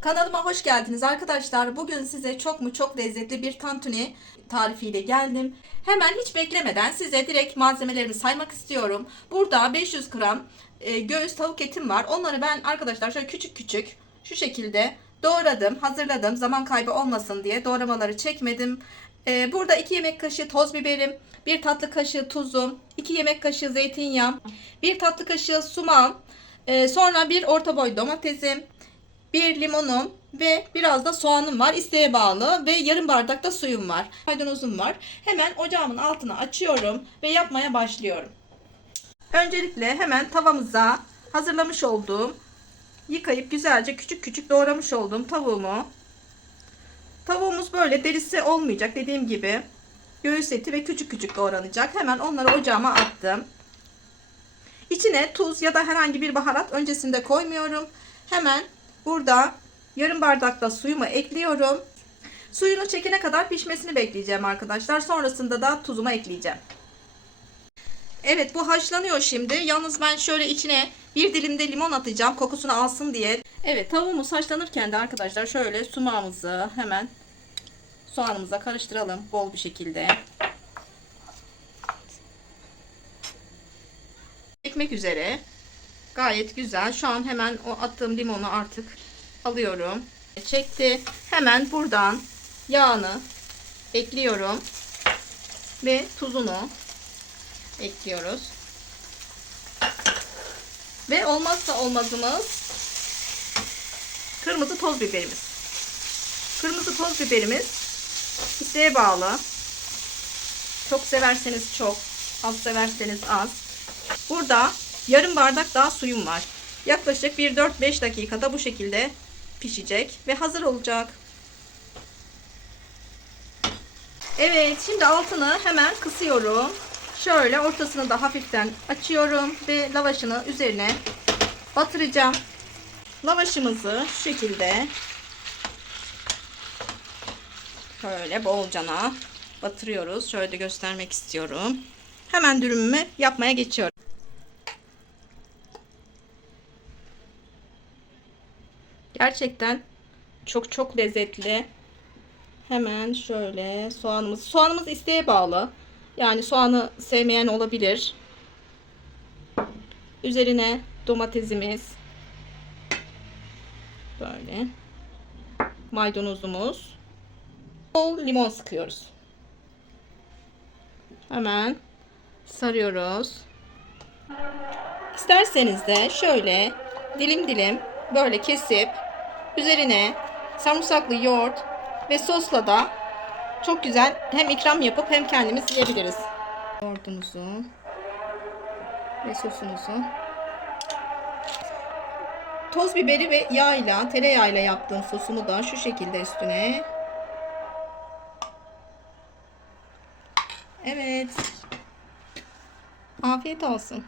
Kanalıma hoş geldiniz arkadaşlar. Bugün size çok mu çok lezzetli bir tantuni tarifiyle geldim. Hemen hiç beklemeden size direkt malzemelerimi saymak istiyorum. Burada 500 gram e, göğüs tavuk etim var. Onları ben arkadaşlar şöyle küçük küçük şu şekilde doğradım, hazırladım. Zaman kaybı olmasın diye doğramaları çekmedim. E, burada 2 yemek kaşığı toz biberim, 1 tatlı kaşığı tuzum, 2 yemek kaşığı zeytinyağım, 1 tatlı kaşığı sumağım, e, sonra bir orta boy domatesim, bir limonum ve biraz da soğanım var. İsteğe bağlı ve yarım bardak da suyum var. Maydanozum var. Hemen ocağımın altını açıyorum ve yapmaya başlıyorum. Öncelikle hemen tavamıza hazırlamış olduğum yıkayıp güzelce küçük küçük doğramış olduğum tavuğumu Tavuğumuz böyle derisi olmayacak dediğim gibi. Göğüs eti ve küçük küçük doğranacak. Hemen onları ocağıma attım. İçine tuz ya da herhangi bir baharat öncesinde koymuyorum. Hemen burada yarım bardak da suyumu ekliyorum. Suyunu çekene kadar pişmesini bekleyeceğim arkadaşlar. Sonrasında da tuzumu ekleyeceğim. Evet bu haşlanıyor şimdi. Yalnız ben şöyle içine bir dilim de limon atacağım kokusunu alsın diye. Evet tavuğumuz haşlanırken de arkadaşlar şöyle sumağımızı hemen soğanımıza karıştıralım bol bir şekilde. Ekmek üzere. Gayet güzel. Şu an hemen o attığım limonu artık alıyorum. Çekti. Hemen buradan yağını ekliyorum. Ve tuzunu ekliyoruz. Ve olmazsa olmazımız kırmızı toz biberimiz. Kırmızı toz biberimiz isteğe bağlı. Çok severseniz çok, az severseniz az. Burada yarım bardak daha suyum var. Yaklaşık 1-4-5 dakikada bu şekilde pişecek ve hazır olacak. Evet, şimdi altını hemen kısıyorum. Şöyle ortasını da hafiften açıyorum ve lavaşını üzerine batıracağım. Lavaşımızı şu şekilde şöyle bolcana batırıyoruz. Şöyle göstermek istiyorum. Hemen dürümümü yapmaya geçiyorum. Gerçekten çok çok lezzetli. Hemen şöyle soğanımız. Soğanımız isteğe bağlı. Yani soğanı sevmeyen olabilir. Üzerine domatesimiz. Böyle. Maydanozumuz. Bol limon sıkıyoruz. Hemen sarıyoruz. İsterseniz de şöyle dilim dilim böyle kesip üzerine sarımsaklı yoğurt ve sosla da çok güzel hem ikram yapıp hem kendimiz yiyebiliriz. Yoğurdumuzu ve sosumuzu. Toz biberi ve yağla, tereyağıyla yaptığım sosumu da şu şekilde üstüne. Evet. Afiyet olsun.